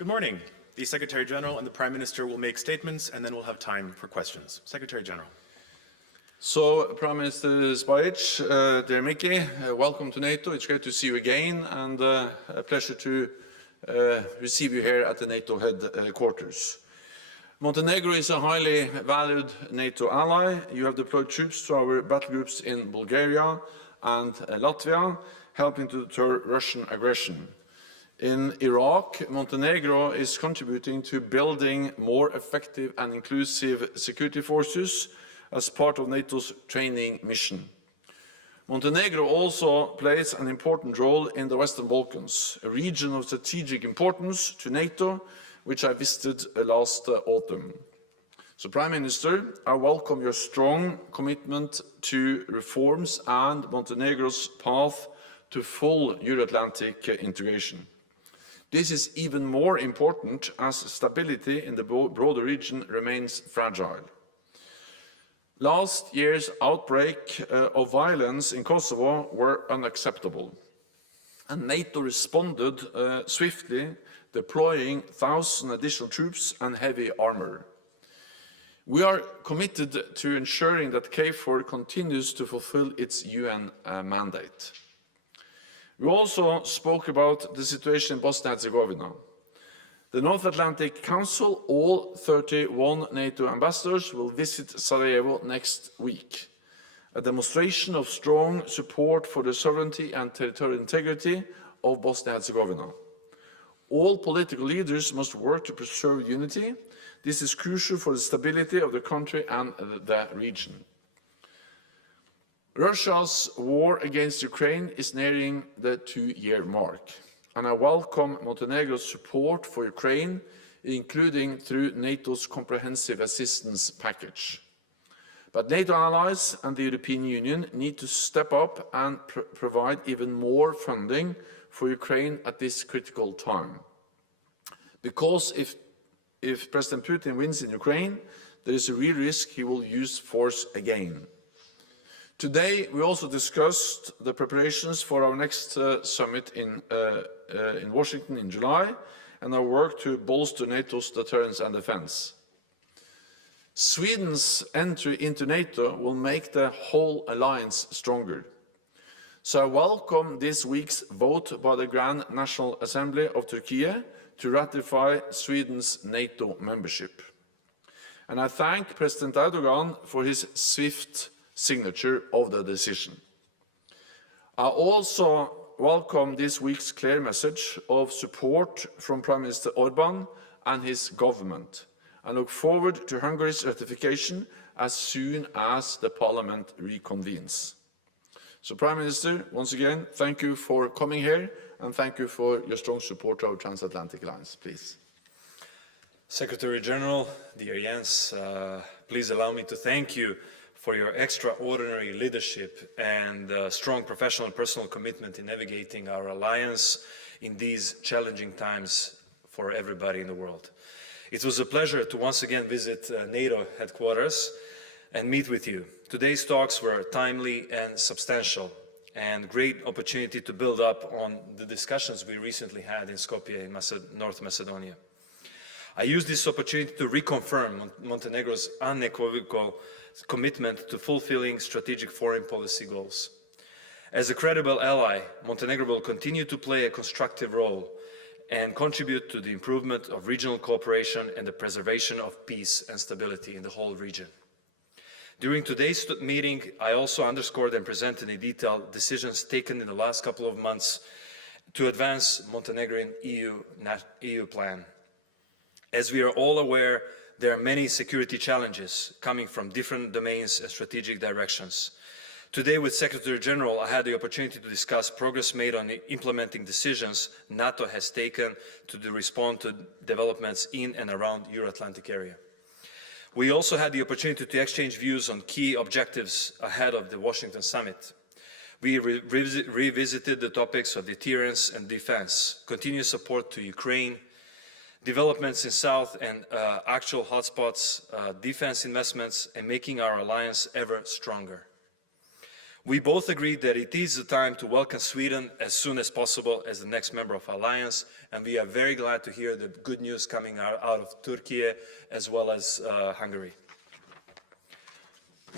Good morning. The Secretary General and the Prime Minister will make statements and then we'll have time for questions. Secretary General. So, Prime Minister Spajić, dear Mickey, welcome to NATO. It's great to see you again and a pleasure to receive you here at the NATO Headquarters. Montenegro is a highly valued NATO ally. You have deployed troops to our battle groups in Bulgaria and Latvia, helping to deter Russian aggression. In Iraq, Montenegro is contributing to building more effective and inclusive security forces as part of NATO's training mission. Montenegro also plays an important role in the Western Balkans, a region of strategic importance to NATO, which I visited last autumn. So, Prime Minister, I welcome your strong commitment to reforms and Montenegro's path to full Euro-Atlantic integration. This is even more important as stability in the broader region remains fragile. Last year's outbreak of violence in Kosovo were unacceptable, and NATO responded swiftly, deploying 1,000 additional troops and heavy armour. We are committed to ensuring that KFOR continues to fulfil its UN mandate. We also spoke about the situation in Bosnia and Herzegovina. The North Atlantic Council, all 31 NATO ambassadors, will visit Sarajevo next week, a demonstration of strong support for the sovereignty and territorial integrity of Bosnia and Herzegovina. All political leaders must work to preserve unity. This is crucial for the stability of the country and the region. Russia's war against Ukraine is nearing the 2-year mark, and I welcome Montenegro's support for Ukraine, including through NATO's comprehensive assistance package. But NATO allies and the European Union need to step up and provide even more funding for Ukraine at this critical time. Because if President Putin wins in Ukraine, there is a real risk he will use force again. Today, we also discussed the preparations for our next summit in Washington in July and our work to bolster NATO's deterrence and defence. Sweden's entry into NATO will make the whole alliance stronger. So I welcome this week's vote by the Grand National Assembly of Turkey to ratify Sweden's NATO membership. And I thank President Erdogan for his swift signature of the decision. I also welcome this week's clear message of support from Prime Minister Orbán and his government. I look forward to Hungary's ratification as soon as the Parliament reconvenes. So, Prime Minister, once again, thank you for coming here and thank you for your strong support to our transatlantic alliance. Please. Secretary General, dear Jens, please allow me to thank you for your extraordinary leadership and strong professional and personal commitment in navigating our alliance in these challenging times for everybody in the world. It was a pleasure to once again visit NATO headquarters and meet with you. Today's talks were timely and substantial, and great opportunity to build up on the discussions we recently had in Skopje in North Macedonia. I use this opportunity to reconfirm Montenegro's unequivocal commitment to fulfilling strategic foreign policy goals. As a credible ally, Montenegro will continue to play a constructive role and contribute to the improvement of regional cooperation and the preservation of peace and stability in the whole region. During today's meeting, I also underscored and presented in detail decisions taken in the last couple of months to advance Montenegrin EU plan. As we are all aware, there are many security challenges coming from different domains and strategic directions. Today with Secretary General, I had the opportunity to discuss progress made on implementing decisions NATO has taken to respond to developments in and around the Euro-Atlantic area. We also had the opportunity to exchange views on key objectives ahead of the Washington summit. We revisited the topics of deterrence and defense, continued support to Ukraine, developments in South and actual hotspots, defense investments, and making our alliance ever stronger. We both agreed that it is the time to welcome Sweden as soon as possible as the next member of our alliance, and we are very glad to hear the good news coming out of Turkey as well as Hungary.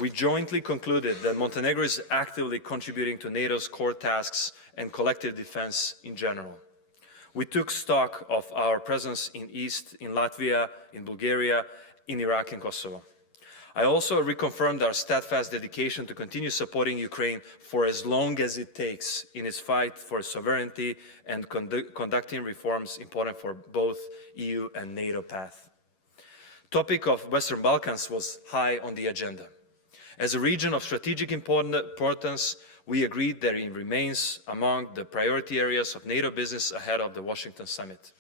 We jointly concluded that Montenegro is actively contributing to NATO's core tasks and collective defense in general. We took stock of our presence in East, in Latvia, in Bulgaria, in Iraq and Kosovo. I also reconfirmed our steadfast dedication to continue supporting Ukraine for as long as it takes in its fight for sovereignty and conducting reforms important for both EU and NATO path. Topic of Western Balkans was high on the agenda. As a region of strategic importance, we agreed that it remains among the priority areas of NATO business ahead of the Washington summit.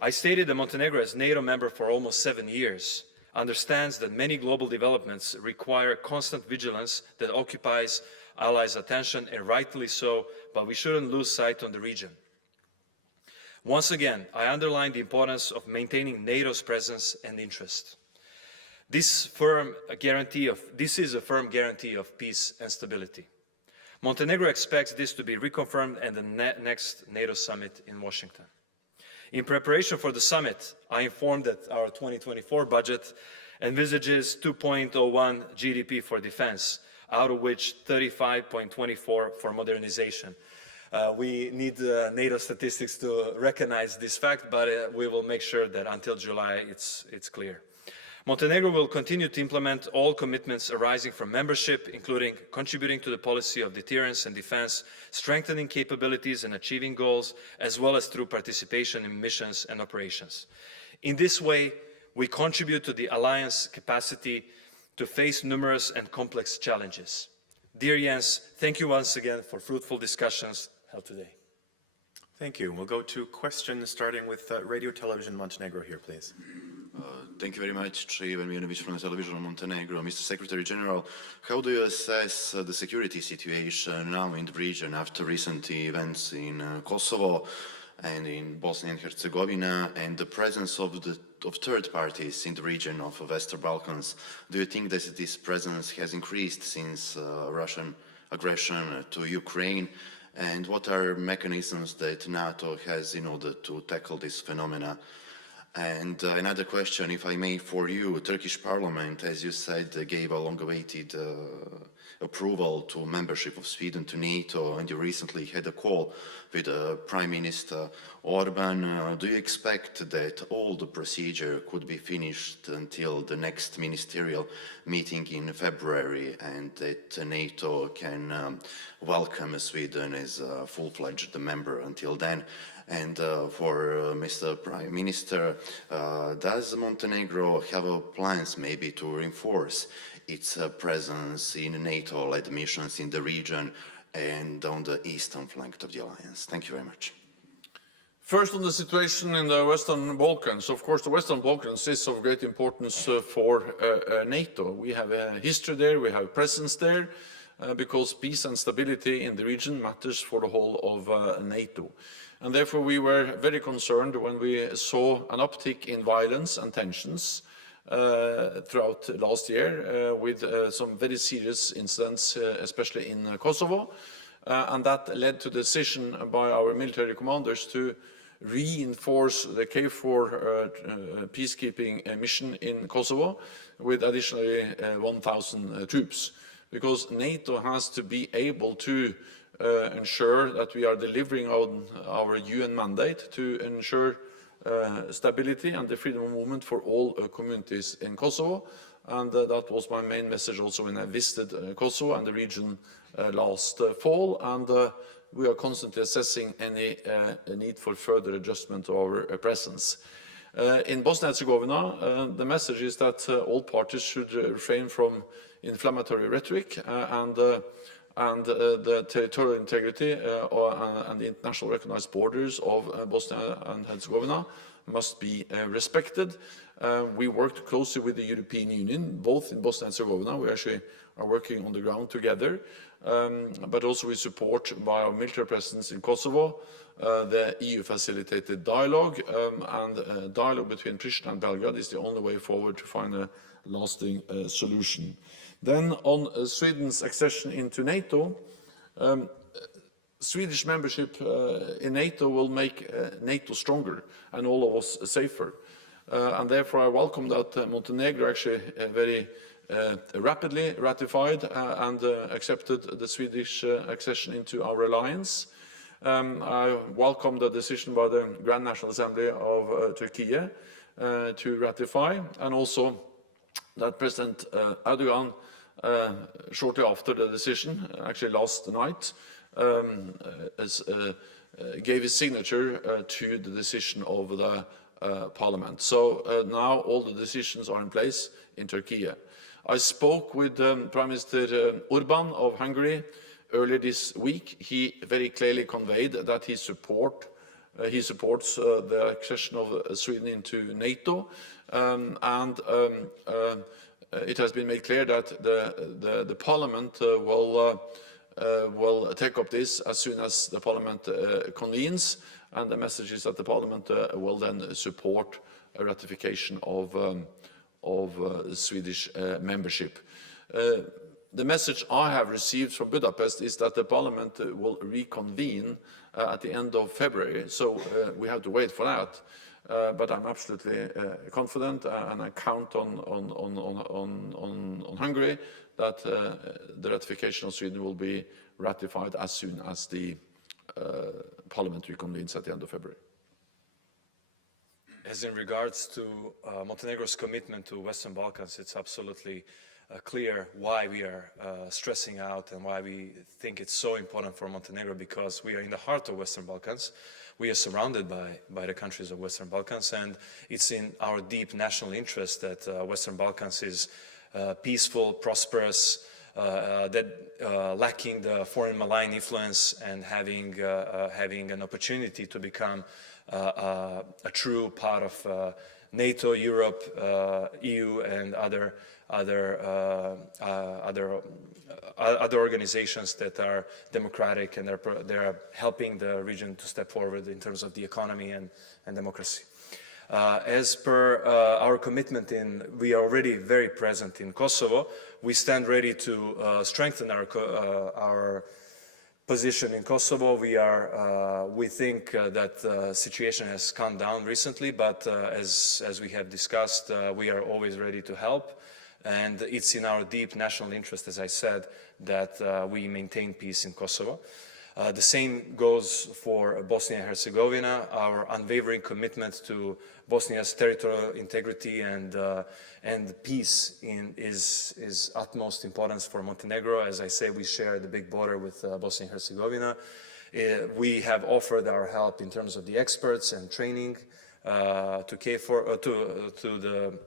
I stated that Montenegro, as NATO member for almost 7 years, understands that many global developments require constant vigilance that occupies allies' attention, and rightly so, but we shouldn't lose sight on the region. Once again, I underline the importance of maintaining NATO's presence and interest. This is a firm guarantee of peace and stability. Montenegro expects this to be reconfirmed at the next NATO summit in Washington. In preparation for the summit, I informed that our 2024 budget envisages 2.01 GDP for defense, out of which 35.24 for modernization. We need NATO statistics to recognize this fact, but we will make sure that until July it's clear. Montenegro will continue to implement all commitments arising from membership, including contributing to the policy of deterrence and defense, strengthening capabilities and achieving goals, as well as through participation in missions and operations. In this way, we contribute to the alliance capacity to face numerous and complex challenges. Dear Jens, thank you once again for fruitful discussions held today. Thank you. We'll go to questions starting with Radio Television Montenegro here, please. Thank you very much, Ivan Mijanovic from the Television of Montenegro. Mr. Secretary General, how do you assess the security situation now in the region after recent events in Kosovo and in Bosnia and Herzegovina, and the presence of third parties in the region of Western Balkans? Do you think that this presence has increased since Russian aggression to Ukraine? And what are mechanisms that NATO has in order to tackle this phenomena? And another question, if I may, for you. Turkish Parliament, as you said, gave a long-awaited approval to membership of Sweden to NATO, and you recently had a call with Prime Minister Orban. Do you expect that all the procedure could be finished until the next ministerial meeting in February, and that NATO can welcome Sweden as a full-fledged member until then? And for Mr. Prime Minister, does Montenegro have plans maybe to reinforce its presence in NATO-led missions in the region and on the eastern flank of the alliance? Thank you very much. First, on the situation in the Western Balkans. Of course, the Western Balkans is of great importance for NATO. We have a history there, we have presence there, because peace and stability in the region matters for the whole of NATO. And therefore we were very concerned when we saw an uptick in violence and tensions throughout last year with some very serious incidents, especially in Kosovo. And that led to the decision by our military commanders to reinforce the KFOR peacekeeping mission in Kosovo with additionally 1,000 troops. Because NATO has to be able to ensure that we are delivering on our UN mandate to ensure stability and the freedom of movement for all communities in Kosovo. And that was my main message also when I visited Kosovo and the region last fall. And we are constantly assessing any need for further adjustment of our presence. In Bosnia and Herzegovina, the message is that all parties should refrain from inflammatory rhetoric and the territorial integrity and the international recognized borders of Bosnia and Herzegovina must be respected. We worked closely with the European Union, both in Bosnia and Herzegovina. We actually are working on the ground together, but also with support by our military presence in Kosovo, the EU-facilitated dialogue, and dialogue between Pristina and Belgrade is the only way forward to find a lasting solution. Then on Sweden's accession into NATO, Swedish membership in NATO will make NATO stronger and all of us safer. And therefore I welcome that Montenegro actually very rapidly ratified and accepted the Swedish accession into our alliance. I welcome the decision by the Grand National Assembly of Turkey to ratify, and also that President Erdogan, shortly after the decision, actually last night, gave his signature to the decision of the parliament. So now all the decisions are in place in Turkey. I spoke with Prime Minister Orban of Hungary earlier this week. He very clearly conveyed that he supports the accession of Sweden into NATO, and it has been made clear that the Parliament will take up this as soon as the Parliament convenes, and the message is that the Parliament will then support a ratification of Swedish membership. The message I have received from Budapest is that the Parliament will reconvene at the end of February, so we have to wait for that. But I'm absolutely confident, and I count on Hungary that the ratification of Sweden will be ratified as soon as the Parliament reconvenes at the end of February. As in regards to Montenegro's commitment to Western Balkans, it's absolutely clear why we are stressing out and why we think it's so important for Montenegro, because we are in the heart of Western Balkans. We are surrounded by the countries of Western Balkans, and it's in our deep national interest that Western Balkans is peaceful, prosperous, lacking the foreign malign influence, and having an opportunity to become a true part of NATO, Europe, EU, and other organizations that are democratic, and they are helping the region to step forward in terms of the economy and democracy. As per our commitment, we are already very present in Kosovo. We stand ready to strengthen our position in Kosovo. We think that the situation has calmed down recently, but as we have discussed, we are always ready to help. And it's in our deep national interest, as I said, that we maintain peace in Kosovo. The same goes for Bosnia and Herzegovina. Our unwavering commitment to Bosnia's territorial integrity and peace is utmost importance for Montenegro. As I say, we share the big border with Bosnia and Herzegovina. We have offered our help in terms of the experts and training to KFOR, to the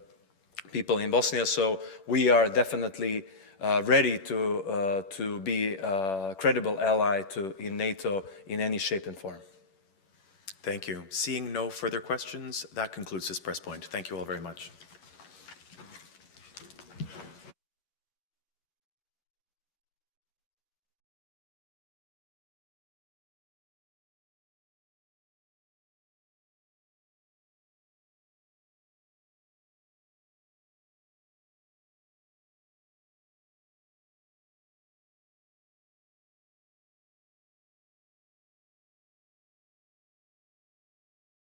people in Bosnia. So we are definitely ready to be a credible ally in NATO in any shape and form. Thank you. Seeing no further questions, that concludes this press point. Thank you all very much.